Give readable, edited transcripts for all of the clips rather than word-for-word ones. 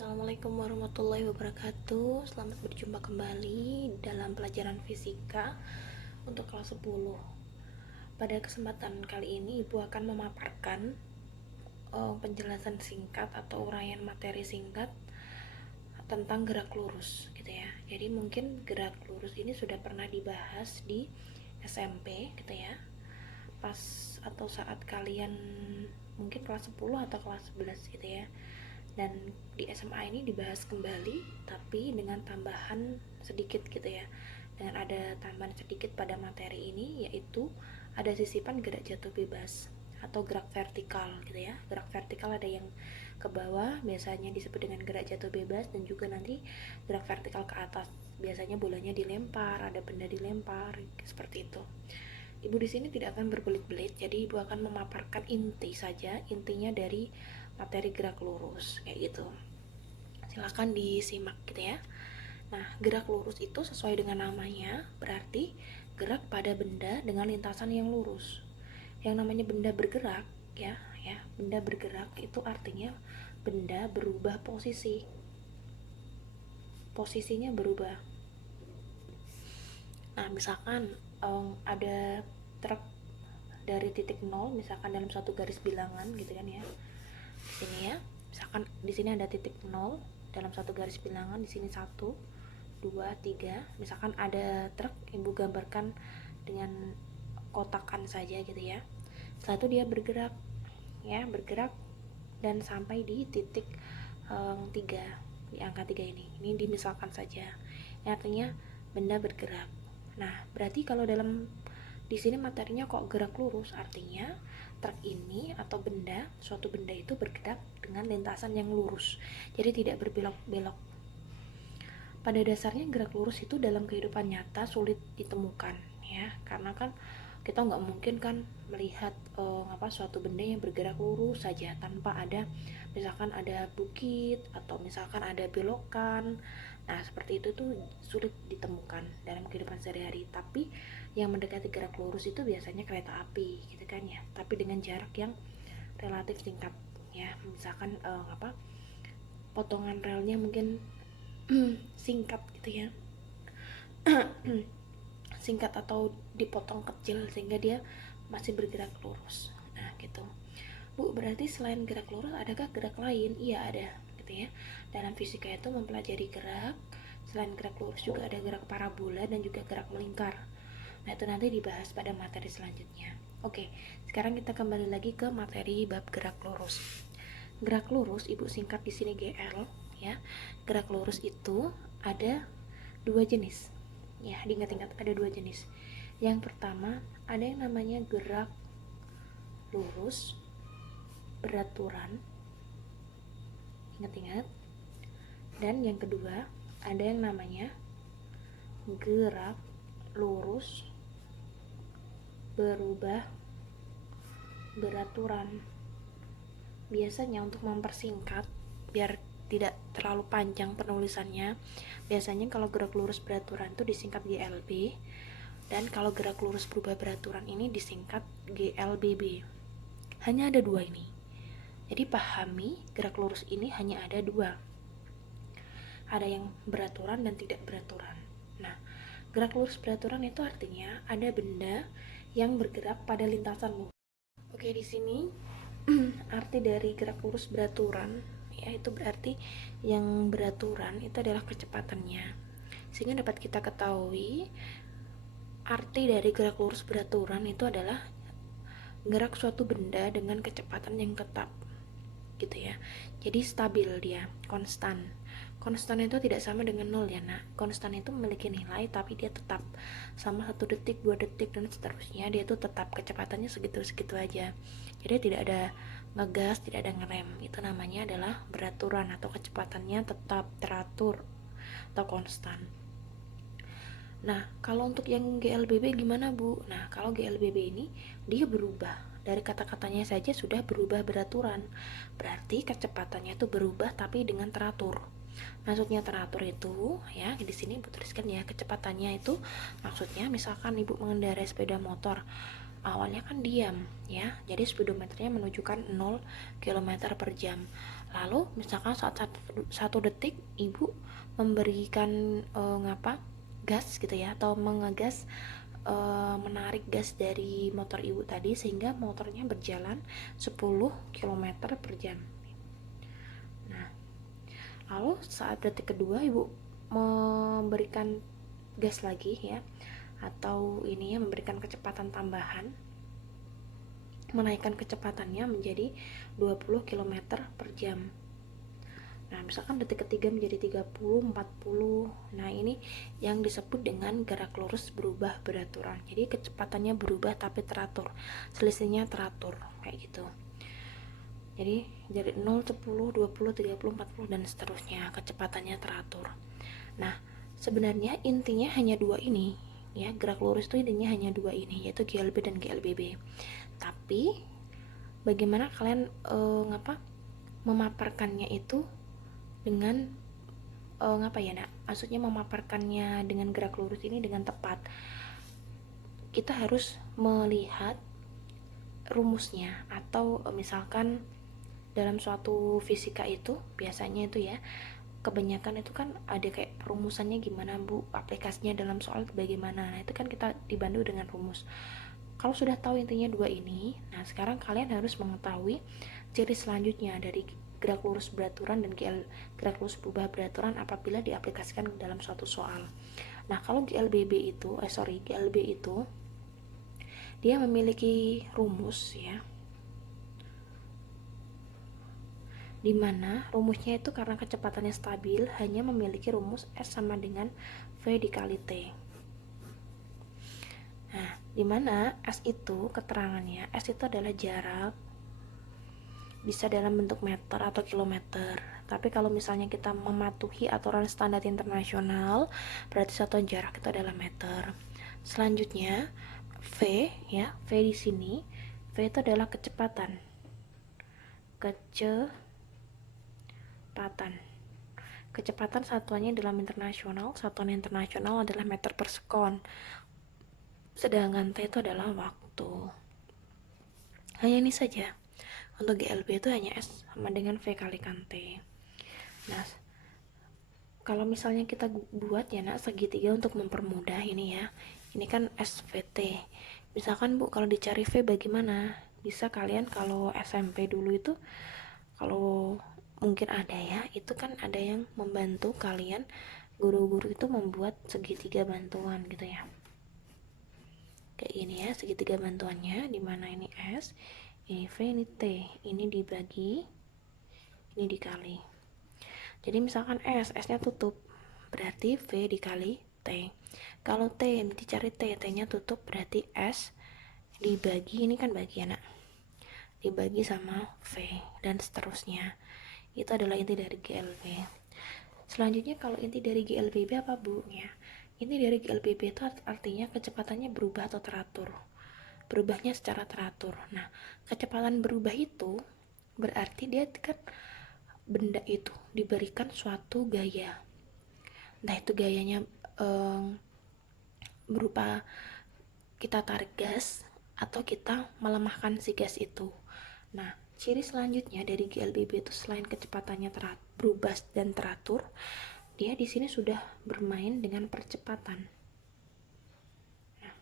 Assalamualaikum warahmatullahi wabarakatuh. Selamat berjumpa kembali dalam pelajaran fisika untuk kelas 10. Pada kesempatan kali ini Ibu akan memaparkan penjelasan singkat atau uraian materi singkat tentang gerak lurus gitu ya. Jadi mungkin gerak lurus ini sudah pernah dibahas di SMP gitu ya. Pas atau saat kalian mungkin kelas 10 atau kelas 11 gitu ya. Dan di SMA ini dibahas kembali tapi dengan tambahan sedikit gitu ya, dengan ada tambahan sedikit pada materi ini, yaitu ada sisipan gerak jatuh bebas atau gerak vertikal gitu ya. Gerak vertikal ada yang ke bawah, biasanya disebut dengan gerak jatuh bebas, dan juga nanti gerak vertikal ke atas, biasanya bolanya dilempar, ada benda dilempar seperti itu. Ibu di sini tidak akan berbelit-belit, jadi Ibu akan memaparkan inti saja, intinya dari materi gerak lurus kayak gitu. Silahkan disimak gitu ya. Nah, gerak lurus itu sesuai dengan namanya, berarti gerak pada benda dengan lintasan yang lurus. Yang namanya benda bergerak ya, benda bergerak itu artinya benda berubah posisi. Posisinya berubah. Nah, misalkan ada truk dari titik 0 misalkan dalam satu garis bilangan gitu kan ya. Di sini ya, misalkan di sini ada titik 0 dalam satu garis bilangan, di sini 1 2 3. Misalkan ada truk, Ibu gambarkan dengan kotakan saja gitu ya. Setelah itu dia bergerak ya, bergerak dan sampai di titik 3, di angka 3 ini. Ini dimisalkan saja. Ini artinya benda bergerak. Nah, berarti kalau dalam di sini materinya kok gerak lurus, artinya truk ini atau benda, suatu benda itu bergerak dengan lintasan yang lurus. Jadi tidak berbelok-belok. Pada dasarnya gerak lurus itu dalam kehidupan nyata sulit ditemukan ya, karena kan kita nggak mungkin kan melihat suatu benda yang bergerak lurus saja tanpa ada, misalkan ada bukit atau misalkan ada belokan. Nah, seperti itu tuh sulit ditemukan dalam kehidupan sehari-hari. Tapi yang mendekati gerak lurus itu biasanya kereta api gitu kan ya, tapi dengan jarak yang relatif singkat ya. Misalkan potongan relnya mungkin singkat gitu ya. Singkat atau dipotong kecil sehingga dia masih bergerak lurus. Nah, gitu. Bu, berarti selain gerak lurus adakah gerak lain? Iya, ada gitu ya. Dalam fisika itu mempelajari gerak. Selain gerak lurus juga ada gerak parabola dan juga gerak melingkar. Nah, itu nanti dibahas pada materi selanjutnya. Oke, sekarang kita kembali lagi ke materi bab gerak lurus. Gerak lurus Ibu singkat di sini GL ya. Gerak lurus itu ada dua jenis. Ya, diingat-ingat ada dua jenis. Yang pertama, ada yang namanya gerak lurus beraturan. Ingat-ingat. Dan yang kedua, ada yang namanya gerak lurus berubah beraturan. Biasanya untuk mempersingkat biar tidak terlalu panjang penulisannya, biasanya kalau gerak lurus beraturan itu disingkat GLB, dan kalau gerak lurus berubah beraturan ini disingkat GLBB. Hanya ada dua ini. Jadi pahami gerak lurus ini hanya ada dua. Ada yang beraturan dan tidak beraturan. Nah, gerak lurus beraturan itu artinya ada benda yang bergerak pada lintasan lurus. Oke, di sini arti dari gerak lurus beraturan ya, itu berarti yang beraturan itu adalah kecepatannya. Sehingga dapat kita ketahui arti dari gerak lurus beraturan itu adalah gerak suatu benda dengan kecepatan yang tetap gitu ya. Jadi stabil, dia konstan. Konstan itu tidak sama dengan 0 ya nak. Konstan itu memiliki nilai tapi dia tetap sama 1 detik, 2 detik dan seterusnya. Dia itu tetap kecepatannya segitu-segitu aja. Jadi tidak ada ngegas, tidak ada ngerem. Itu namanya adalah beraturan atau kecepatannya tetap teratur atau konstan. Nah, kalau untuk yang GLBB gimana Bu? Nah, kalau GLBB ini dia berubah. Dari kata-katanya saja sudah berubah beraturan. Berarti kecepatannya itu berubah tapi dengan teratur. Maksudnya teratur itu ya, di sini Ibu tuliskan ya, kecepatannya itu maksudnya misalkan Ibu mengendarai sepeda motor. Awalnya kan diam ya, jadi speedometernya menunjukkan 0 km per jam. Lalu misalkan saat satu detik ibu memberikan gas gitu ya, atau mengegas, menarik gas dari motor ibu tadi sehingga motornya berjalan 10 km per jam. Nah, lalu saat detik kedua ibu memberikan gas lagi ya, atau ini ya, memberikan kecepatan tambahan, menaikkan kecepatannya menjadi 20 km per jam. Nah, misalkan detik ketiga menjadi 30, 40. Nah, ini yang disebut dengan gerak lurus berubah beraturan. Jadi kecepatannya berubah tapi teratur. Selisihnya teratur kayak gitu. Jadi dari 0, 10, 20, 30, 40 dan seterusnya, kecepatannya teratur. Nah, sebenarnya intinya hanya dua ini ya, gerak lurus itu intinya hanya dua ini, yaitu GLB dan GLBB. Tapi bagaimana kalian memaparkannya itu dengan maksudnya memaparkannya dengan gerak lurus ini dengan tepat. Kita harus melihat rumusnya, atau misalkan dalam suatu fisika itu biasanya itu ya, kebanyakan itu kan ada kayak perumusannya gimana bu, aplikasinya dalam soal bagaimana. Nah, itu kan kita dibantu dengan rumus. Kalau sudah tahu intinya dua ini, nah sekarang kalian harus mengetahui ciri selanjutnya dari gerak lurus beraturan dan gerak lurus berubah beraturan apabila diaplikasikan dalam suatu soal. Nah, kalau GLB itu dia memiliki rumus ya, dimana rumusnya itu karena kecepatannya stabil hanya memiliki rumus S sama dengan V dikali T. Nah, dimana S itu keterangannya, S itu adalah jarak, bisa dalam bentuk meter atau kilometer. Tapi kalau misalnya kita mematuhi aturan standar internasional, berarti satuan jarak itu adalah meter. Selanjutnya V ya, V di sini, V itu adalah kecepatan. Kecepatan satuannya dalam internasional, satuan internasional adalah meter per sekon. Sedangkan T itu adalah waktu. Hanya ini saja. Untuk GLB itu hanya S sama dengan V kalikan T. Nah, kalau misalnya kita buat ya nak segitiga untuk mempermudah ini ya, ini kan SVT. Misalkan bu, kalau dicari V bagaimana? Bisa kalian kalau SMP dulu itu, kalau mungkin ada ya, itu kan ada yang membantu kalian, guru-guru itu membuat segitiga bantuan gitu ya, kayak gini ya, segitiga bantuannya, dimana ini S, ini V, ini T, ini dibagi, ini dikali. Jadi misalkan S nya tutup, berarti V dikali T. Kalau T dicari T nya tutup, berarti S dibagi, ini kan bagi anak, dibagi sama V, dan seterusnya. Itu adalah inti dari GLB. Selanjutnya kalau inti dari GLBB apa bu ya? Inti dari GLBB itu artinya kecepatannya berubah atau teratur. Berubahnya secara teratur. Nah, kecepatan berubah itu berarti dia kan benda itu diberikan suatu gaya. Nah, itu gayanya berupa kita tarik gas atau kita melemahkan si gas itu. Nah, ciri selanjutnya dari GLBB itu selain kecepatannya berubah dan teratur, dia di sini sudah bermain dengan percepatan. Nah,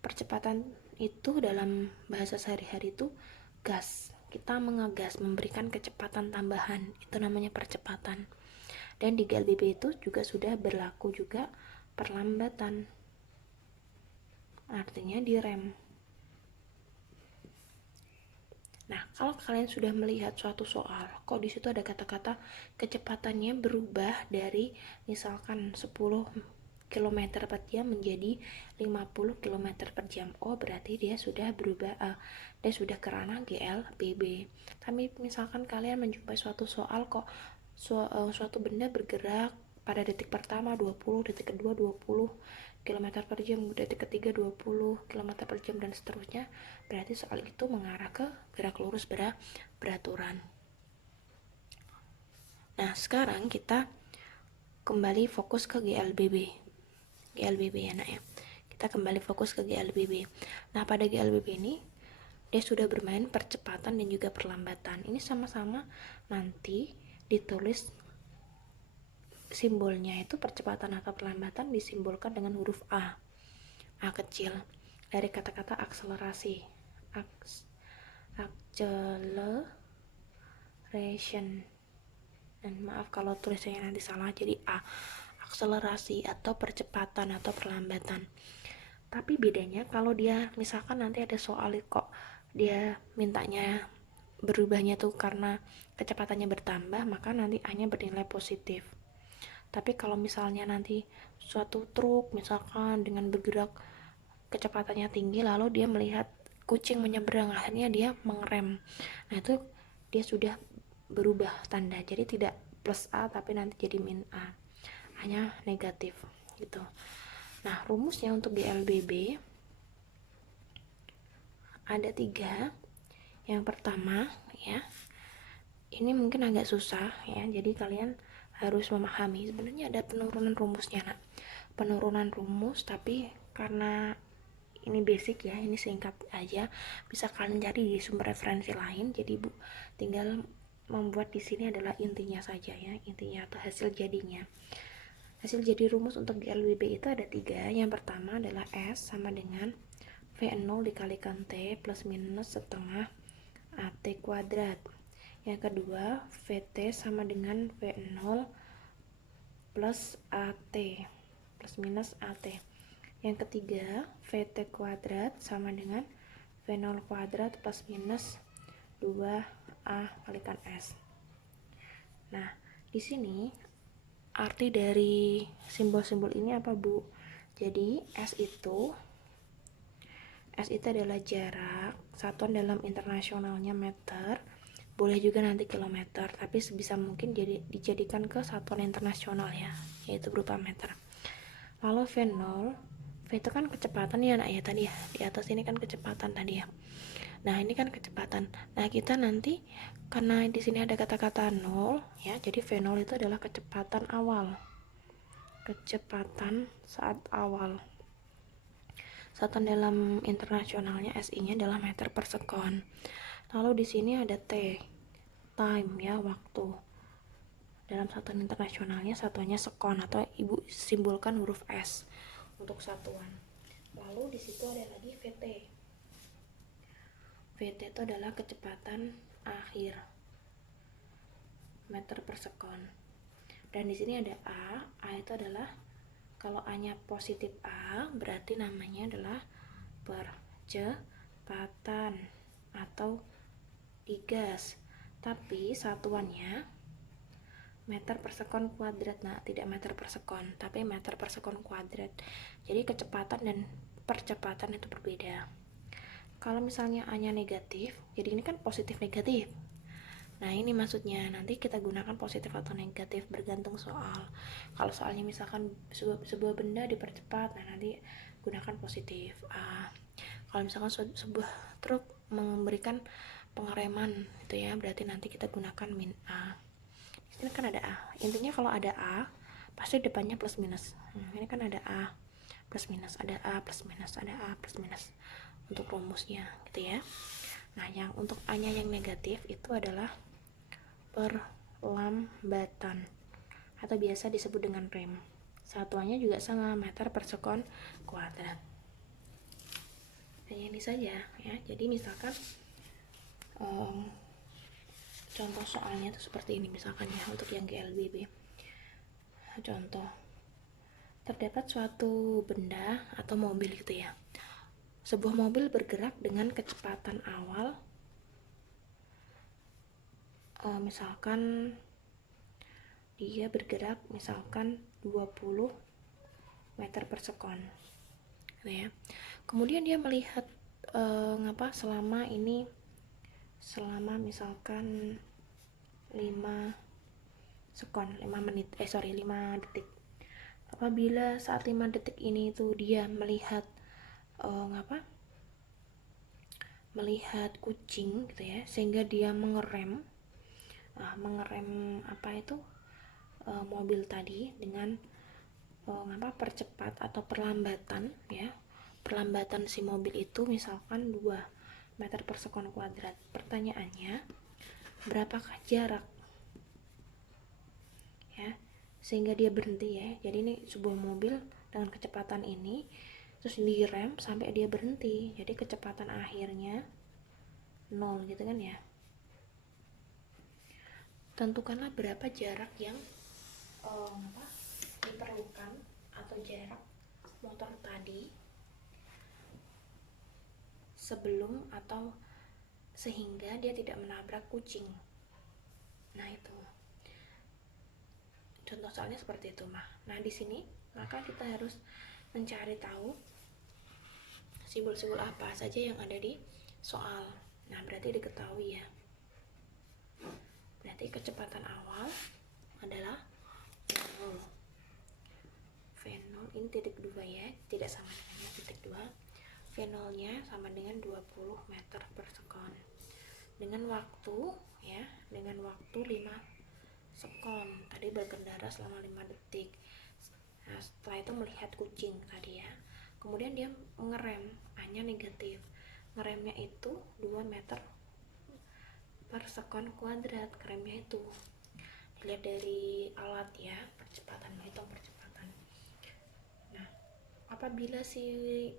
percepatan itu dalam bahasa sehari-hari itu gas. Kita mengegas, memberikan kecepatan tambahan, itu namanya percepatan. Dan di GLBB itu juga sudah berlaku juga perlambatan, artinya direm. Nah, kalau kalian sudah melihat suatu soal, kok di situ ada kata-kata kecepatannya berubah dari misalkan 10 km per jam menjadi 50 km per jam. Oh, berarti dia sudah berubah, dia sudah ke ranah GLBB. Tapi misalkan kalian menjumpai suatu soal kok suatu benda bergerak pada detik pertama 20, detik kedua 20 km per jam, detik ketiga 20 km per jam dan seterusnya, berarti soal itu mengarah ke gerak lurus beraturan. Nah, sekarang kita kembali fokus ke GLBB ya nak ya. Kita kembali fokus ke GLBB. Nah, pada GLBB ini dia sudah bermain percepatan dan juga perlambatan. Ini sama-sama nanti ditulis simbolnya itu percepatan atau perlambatan disimbolkan dengan huruf A kecil dari kata-kata akselerasi, acceleration. Dan maaf kalau tulisannya nanti salah, jadi akselerasi atau percepatan atau perlambatan. Tapi bedanya kalau dia misalkan nanti ada soal kok dia mintanya berubahnya tuh karena kecepatannya bertambah, maka nanti A-nya bernilai positif. Tapi kalau misalnya nanti suatu truk misalkan dengan bergerak kecepatannya tinggi lalu dia melihat kucing menyeberang, akhirnya dia mengerem, nah itu dia sudah berubah tanda, jadi tidak plus A tapi nanti jadi min A, hanya negatif gitu. Nah, rumusnya untuk GLBB ada 3. Yang pertama ya, ini mungkin agak susah ya, jadi kalian harus memahami sebenarnya ada penurunan rumusnya. Nah, penurunan rumus, tapi karena ini basic ya, ini singkat aja, bisa kalian cari di sumber referensi lain. Jadi tinggal membuat di sini adalah intinya saja ya, intinya atau hasil jadinya. Hasil jadi rumus untuk GLBB itu ada 3. Yang pertama adalah S sama dengan V0 dikalikan T plus minus setengah AT kuadrat. Yang kedua, VT sama dengan V0 plus AT plus minus AT. Yang ketiga, VT kuadrat sama dengan V0 kuadrat plus minus 2A kalikan S. Nah, di sini arti dari simbol-simbol ini apa, Bu? Jadi, S itu adalah jarak, satuan dalam internasionalnya meter, boleh juga nanti kilometer, tapi sebisa mungkin dijadikan ke satuan internasional ya, yaitu berupa meter. Lalu V0, V itu kan kecepatan ya nak ya tadi ya, di atas ini kan kecepatan tadi ya. Nah, ini kan kecepatan. Nah, kita nanti karena di sini ada kata-kata 0 ya, jadi V0 itu adalah kecepatan awal. Kecepatan saat awal. Satuan dalam internasionalnya SI-nya adalah meter per sekon. Lalu di sini ada T, time ya, waktu. Dalam satuan internasionalnya satuannya sekon atau ibu simbolkan huruf S untuk satuan. Lalu di situ ada lagi VT. VT itu adalah kecepatan akhir meter per sekon. Dan di sini ada A itu adalah kalau A-nya positif A berarti namanya adalah percepatan atau digas. Tapi satuannya meter per sekon kuadrat. Nah, tidak meter per sekon, tapi meter per sekon kuadrat. Jadi kecepatan dan percepatan itu berbeda. Kalau misalnya A-nya negatif, jadi ini kan positif negatif. Nah, ini maksudnya nanti kita gunakan positif atau negatif bergantung soal. Kalau soalnya misalkan sebuah benda dipercepat, nah nanti gunakan positif A. Kalau misalkan sebuah truk memberikan pengereman itu ya, berarti nanti kita gunakan min A. Di sini kan ada A. Intinya kalau ada A, pasti depannya plus minus. Ini kan ada A plus minus, ada A plus minus, ada A plus minus untuk rumusnya gitu ya. Nah, yang untuk A-nya yang negatif itu adalah perlambatan atau biasa disebut dengan rem. Satuannya juga sama, meter per sekon kuadrat. Hanya ini saja ya. Jadi misalkan contoh soalnya itu seperti ini misalkan ya, untuk yang GLBB. Contoh, terdapat suatu benda atau mobil gitu ya. Sebuah mobil bergerak dengan kecepatan awal misalkan dia bergerak misalkan 20 meter per sekon gitu ya. Kemudian dia melihat selama misalkan 5 detik. Apabila saat 5 detik ini tuh dia melihat melihat kucing gitu ya, sehingga dia mengerem mobil tadi dengan percepat atau perlambatan ya. Perlambatan si mobil itu misalkan 2 meter per sekon kuadrat. Pertanyaannya, berapakah jarak ya sehingga dia berhenti ya. Jadi ini sebuah mobil dengan kecepatan ini terus direm sampai dia berhenti, jadi kecepatan akhirnya 0 gitu kan ya. Tentukanlah berapa jarak yang diperlukan atau jarak motor tadi sebelum atau sehingga dia tidak menabrak kucing. Nah itu contoh soalnya seperti itu mah. Nah di sini maka kita harus mencari tahu simbol-simbol apa saja yang ada di soal. Nah berarti diketahui ya. Berarti kecepatan awal adalah V0. V0 ini titik 2 ya, tidak sama dengan titik 2. V0 nya sama dengan 20 meter per sekon. Dengan waktu ya, dengan waktu 5 sekon. Tadi berkendara selama 5 detik. Nah, setelah itu melihat kucing tadi ya. Kemudian dia ngerem, hanya negatif. Ngeremnya itu 2 meter per sekon kuadrat, ngeremnya itu. Dilihat dari alat ya, percepatan, menghitung percepatan. Nah, apabila si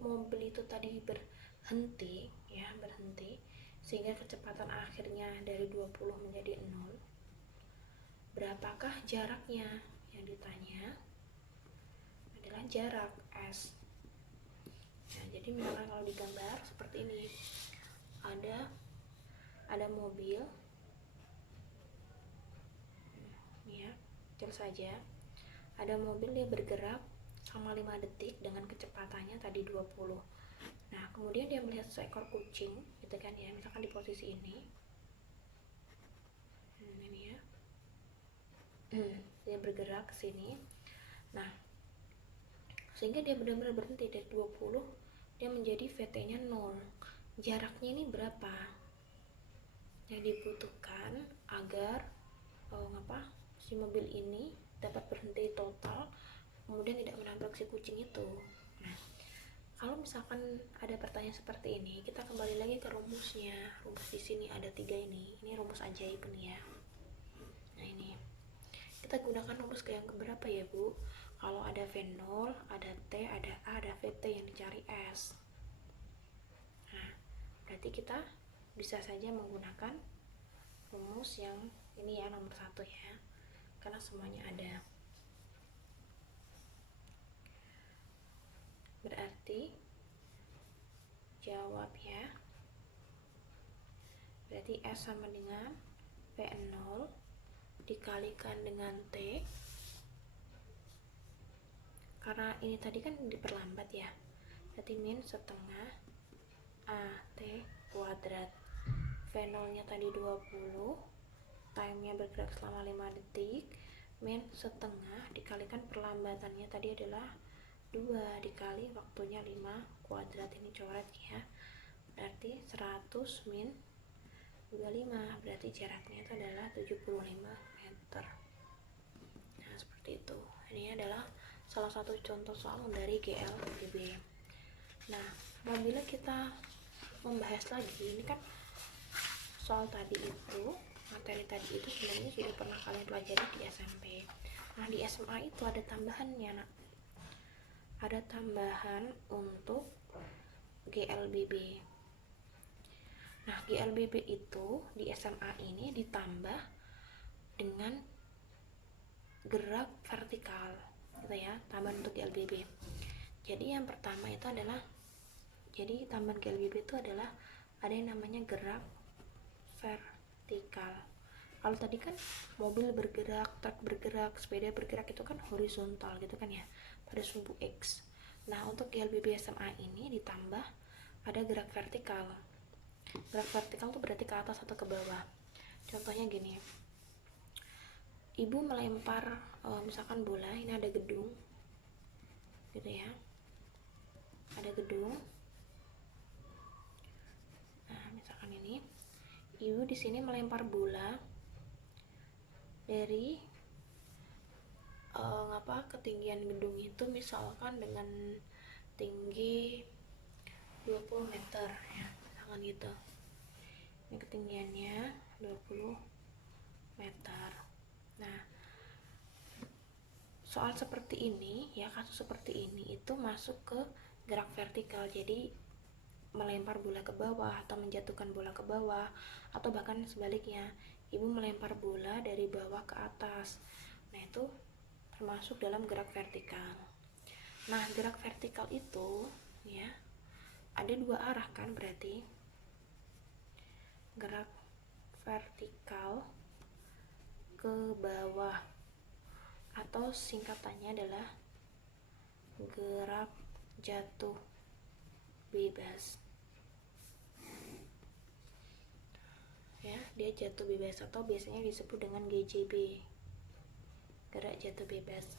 mobil itu tadi berhenti ya, berhenti sehingga kecepatan akhirnya dari 20 menjadi 0. Berapakah jaraknya? Yang ditanya adalah jarak S. Nah, jadi misalkan kalau digambar seperti ini, ada mobil, ya, kecil saja. Ada mobil dia bergerak selama 5 detik dengan kecepatannya tadi 20. Nah, kemudian dia melihat seekor kucing, gitu kan ya, misalkan di posisi ini. Ini ya. Dia bergerak ke sini. Nah, sehingga dia benar-benar berhenti dari 20, dia menjadi VT-nya 0. Jaraknya ini berapa? Yang dibutuhkan agar si mobil ini dapat berhenti total, kemudian tidak menabrak si kucing itu. Nah, kalau misalkan ada pertanyaan seperti ini, kita kembali lagi ke rumusnya. Rumus di sini ada 3 ini. Ini rumus ajaib nih ya. Nah ini, kita gunakan rumus ke yang keberapa ya Bu? Kalau ada V0, ada T, ada A, ada VT yang dicari S. Nah, berarti kita bisa saja menggunakan rumus yang ini ya, nomor 1 ya, karena semuanya ada. Berarti jawab ya. Berarti S sama dengan V0 dikalikan dengan T, karena ini tadi kan diperlambat ya, berarti min setengah AT kuadrat. V0 nya tadi 20, time nya bergerak selama 5 detik, min setengah dikalikan perlambatannya tadi adalah 2 dikali waktunya 5 kuadrat, ini coret ya, berarti 100 min 25, berarti jaraknya itu adalah 75 meter. Nah seperti itu. Ini adalah salah satu contoh soal dari GLBB. Nah apabila kita membahas lagi, ini kan soal tadi itu, materi tadi itu sebenarnya sudah pernah kalian pelajari di SMP. Nah di SMA itu ada tambahannya nak, ada tambahan untuk GLBB. Nah GLBB itu di SMA ini ditambah dengan gerak vertikal gitu ya, tambahan untuk GLBB. Jadi yang pertama itu adalah, jadi tambahan GLBB itu adalah ada yang namanya gerak vertikal. Kalau tadi kan mobil bergerak, truk bergerak, sepeda bergerak, itu kan horizontal gitu kan ya, pada sumbu X. Nah untuk GLBB SMA ini ditambah ada gerak vertikal. Gerak vertikal itu berarti ke atas atau ke bawah. Contohnya gini, ibu melempar misalkan bola, ini ada gedung gitu ya, ada gedung. Nah misalkan ini ibu di sini melempar bola dari ketinggian gedung itu misalkan dengan tinggi 20 meter ya, misalkan gitu. Ini ketinggiannya 20 meter. Nah, soal seperti ini ya, kasus seperti ini itu masuk ke gerak vertikal. Jadi melempar bola ke bawah atau menjatuhkan bola ke bawah, atau bahkan sebaliknya, ibu melempar bola dari bawah ke atas. Nah, itu termasuk dalam gerak vertikal. Nah, gerak vertikal itu ya ada dua arah kan, berarti gerak vertikal ke bawah atau singkatannya adalah gerak jatuh bebas. Ya, dia jatuh bebas atau biasanya disebut dengan GJB, gerak jatuh bebas.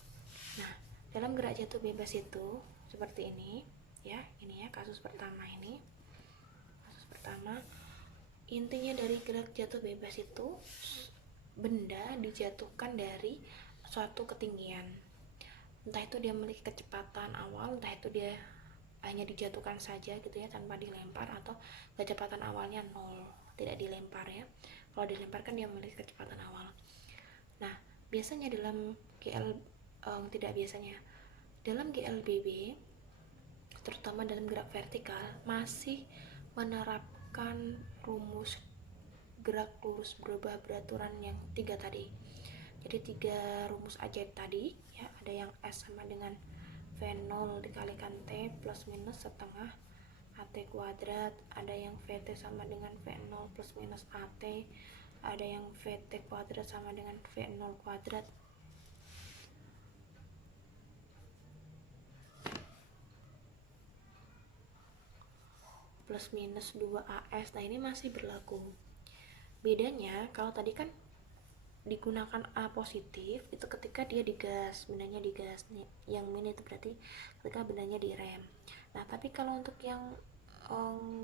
Nah, dalam gerak jatuh bebas itu seperti ini ya, ini ya kasus pertama. Ini kasus pertama, intinya dari gerak jatuh bebas itu benda dijatuhkan dari suatu ketinggian, entah itu dia memiliki kecepatan awal, entah itu dia hanya dijatuhkan saja gitu ya tanpa dilempar, atau kecepatan awalnya 0, tidak dilempar ya. Kalau dilempar kan dia memiliki kecepatan awal. Nah, biasanya dalam tidak biasanya dalam GLBB, terutama dalam gerak vertikal, masih menerapkan rumus gerak lurus berubah beraturan yang 3 tadi. Jadi 3 rumus ajaib tadi ya, ada yang S sama dengan V0 dikalikan T plus minus setengah AT kuadrat, ada yang VT sama dengan V0 plus minus AT, ada yang VT kuadrat sama dengan V0 kuadrat. Plus minus 2AS. Nah, ini masih berlaku. Bedanya kalau tadi kan digunakan A positif itu ketika dia digas, bendanya digas nih. Yang min itu berarti ketika bendanya direm. Nah, tapi kalau untuk yang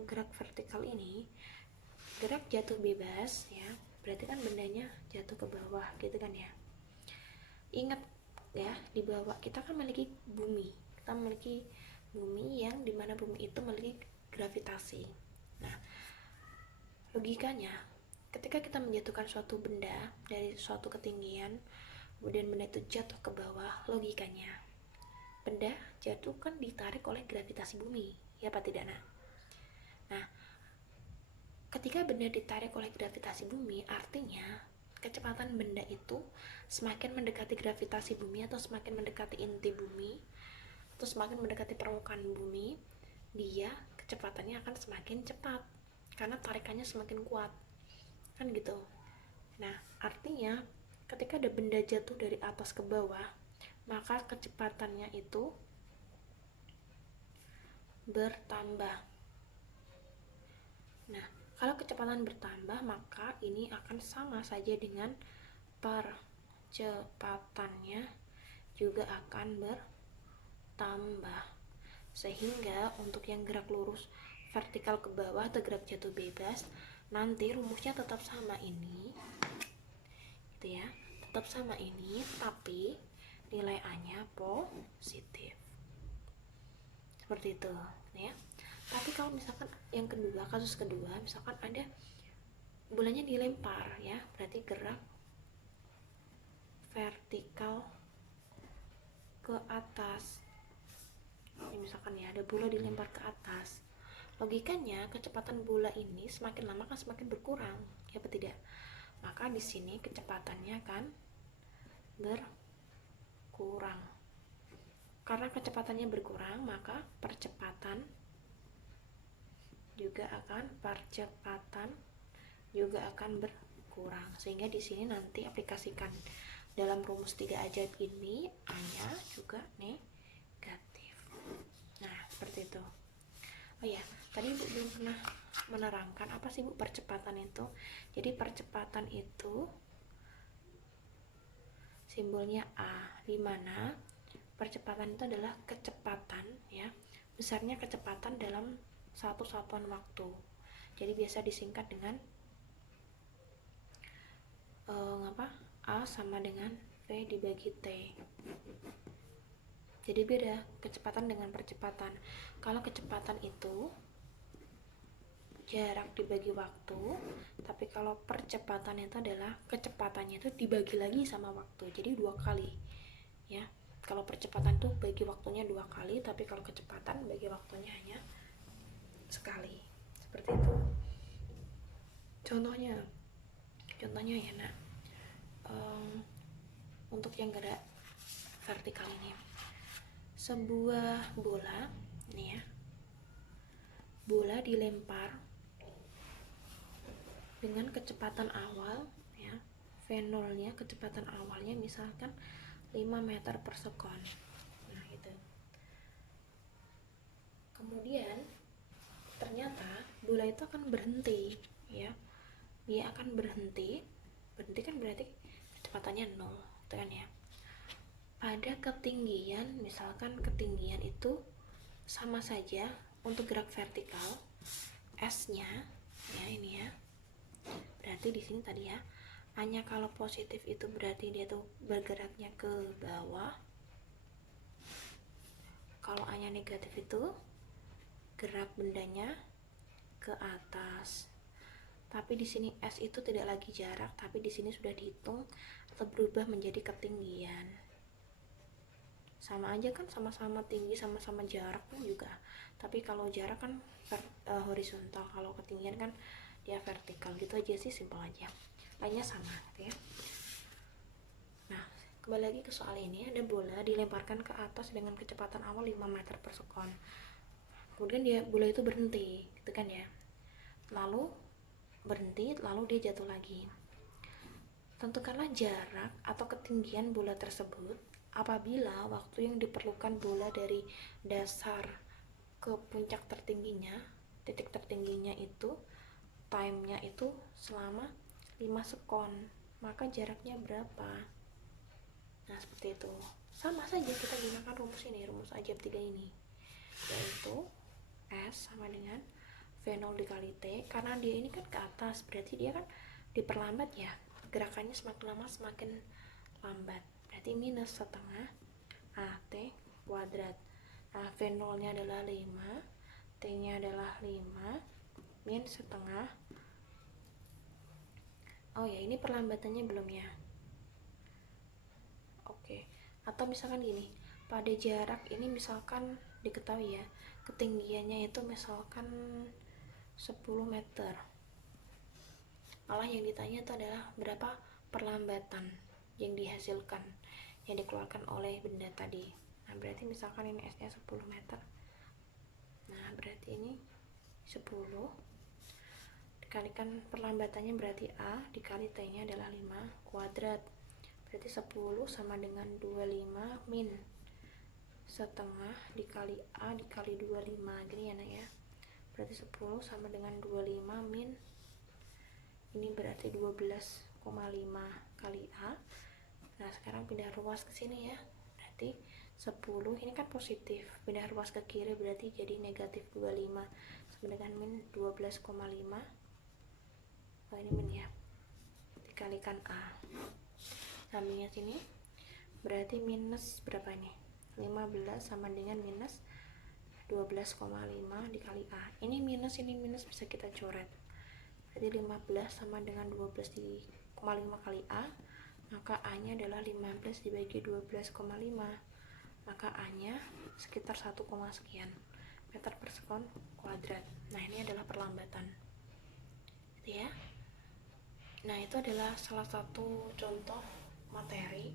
gerak vertikal ini, gerak jatuh bebas ya, berarti kan bendanya jatuh ke bawah gitu kan ya. Ingat ya, di bawah kita kan memiliki bumi. Kita memiliki bumi yang dimana bumi itu memiliki gravitasi. Nah, logikanya ketika kita menjatuhkan suatu benda dari suatu ketinggian, kemudian benda itu jatuh ke bawah, logikanya benda jatuh kan ditarik oleh gravitasi bumi, ya apa tidak? Nah, ketika benda ditarik oleh gravitasi bumi, artinya kecepatan benda itu semakin mendekati gravitasi bumi atau semakin mendekati inti bumi atau semakin mendekati permukaan bumi, dia kecepatannya akan semakin cepat karena tarikannya semakin kuat kan gitu. Nah, artinya ketika ada benda jatuh dari atas ke bawah, maka kecepatannya itu bertambah. Nah, kalau kecepatan bertambah, maka ini akan sama saja dengan percepatannya juga akan bertambah. Sehingga untuk yang gerak lurus vertikal ke bawah atau gerak jatuh bebas, nanti rumusnya tetap sama ini gitu ya, tetap sama ini, tapi nilai A-nya positif seperti itu ya. Tapi kalau misalkan yang kedua, kasus kedua, misalkan ada bolanya dilempar ya, berarti gerak vertikal ke atas ini, misalkan ya ada bola dilempar ke atas, logikanya kecepatan bola ini semakin lama kan semakin berkurang, ya apa tidak? Maka di sini kecepatannya akan berkurang. Karena kecepatannya berkurang, maka percepatan juga akan berkurang. Sehingga di sini nanti aplikasikan dalam rumus 3 ajaib ini, A-nya juga negatif. Nah, seperti itu. Oh ya, tadi Ibu belum pernah menerangkan apa sih Bu percepatan itu. Jadi percepatan itu simbolnya A, di mana percepatan itu adalah kecepatan ya, besarnya kecepatan dalam satu satuan waktu. Jadi biasa disingkat dengan A sama dengan V dibagi T. Jadi beda kecepatan dengan percepatan. Kalau kecepatan itu jarak dibagi waktu, tapi kalau percepatan itu adalah kecepatannya itu dibagi lagi sama waktu, jadi 2 kali ya. Kalau percepatan tuh bagi waktunya 2 kali, tapi kalau kecepatan bagi waktunya hanya sekali, seperti itu. Contohnya ya nak, untuk yang gerak vertikal ini, sebuah bola ini ya, bola dilempar dengan kecepatan awal ya, V0-nya, kecepatan awalnya misalkan 5 meter per sekon. Nah gitu. Kemudian ternyata bola itu akan berhenti ya, dia akan berhenti kan berarti kecepatannya 0 itu kan ya, pada ketinggian, misalkan ketinggian itu sama saja untuk gerak vertikal, S-nya ya ini ya, berarti di sini tadi ya, A-nya kalau positif itu berarti dia tuh bergeraknya ke bawah, kalau A-nya negatif itu gerak bendanya ke atas. Tapi di sini S itu tidak lagi jarak, tapi di sini sudah dihitung atau berubah menjadi ketinggian. Sama aja kan, sama-sama tinggi, sama-sama jarak pun juga. Tapi kalau jarak kan horizontal, kalau ketinggian kan dia vertikal. Gitu aja sih, simpel aja. Lainnya sama gitu ya. Nah, kembali lagi ke soal ini, ada bola dilemparkan ke atas dengan kecepatan awal 5 meter per sekon. Kemudian bola itu berhenti, gitu kan ya. Lalu berhenti, lalu dia jatuh lagi. Tentukanlah jarak atau ketinggian bola tersebut apabila waktu yang diperlukan bola dari dasar ke puncak tertingginya, titik tertingginya itu, time-nya itu selama 5 sekon, maka jaraknya berapa? Nah seperti itu. Sama saja kita gunakan rumus ini, rumus ajaib 3 ini, yaitu S sama dengan V0 dikali T, karena dia ini kan ke atas, berarti dia kan diperlambat ya, gerakannya semakin lama semakin lambat, berarti minus setengah AT kuadrat. Nah V0 nya adalah 5, T nya adalah 5, min setengah, oh ya ini perlambatannya belum ya, oke. Atau misalkan gini, pada jarak ini misalkan diketahui ya, ketinggiannya itu misalkan 10 meter, malah yang ditanya itu adalah berapa perlambatan yang dihasilkan, yang dikeluarkan oleh benda tadi. Nah berarti misalkan ini S nya 10 meter, nah berarti ini 10 dikalikan perlambatannya, berarti A dikali T nya adalah 5 kuadrat, berarti 10 sama dengan 25 min setengah dikali A dikali 25, gini ya nak ya, berarti 10 sama dengan 25 min, ini berarti 12,5 kali A. Nah sekarang pindah ruas ke sini ya, berarti 10 ini kan positif, pindah ruas ke kiri berarti jadi negatif 25 sama dengan min 12,5, oh ini min ya, dikalikan A, sampingnya sini berarti minus berapa ini, 15 sama dengan minus 12,5 dikali A, ini minus bisa kita coret, berarti 15 sama dengan 12,5 kali A, maka A nya adalah 15 dibagi 12,5, maka A nya sekitar 1, sekian meter per sekon kuadrat. Nah ini adalah perlambatan gitu ya. Nah itu adalah salah satu contoh materi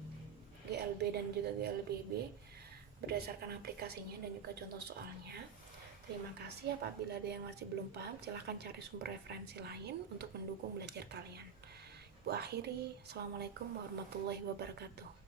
GLB dan juga GLBB berdasarkan aplikasinya dan juga contoh soalnya. Terima kasih. Apabila ada yang masih belum paham, silahkan cari sumber referensi lain untuk mendukung belajar kalian. Bu akhiri, Assalamualaikum warahmatullahi wabarakatuh.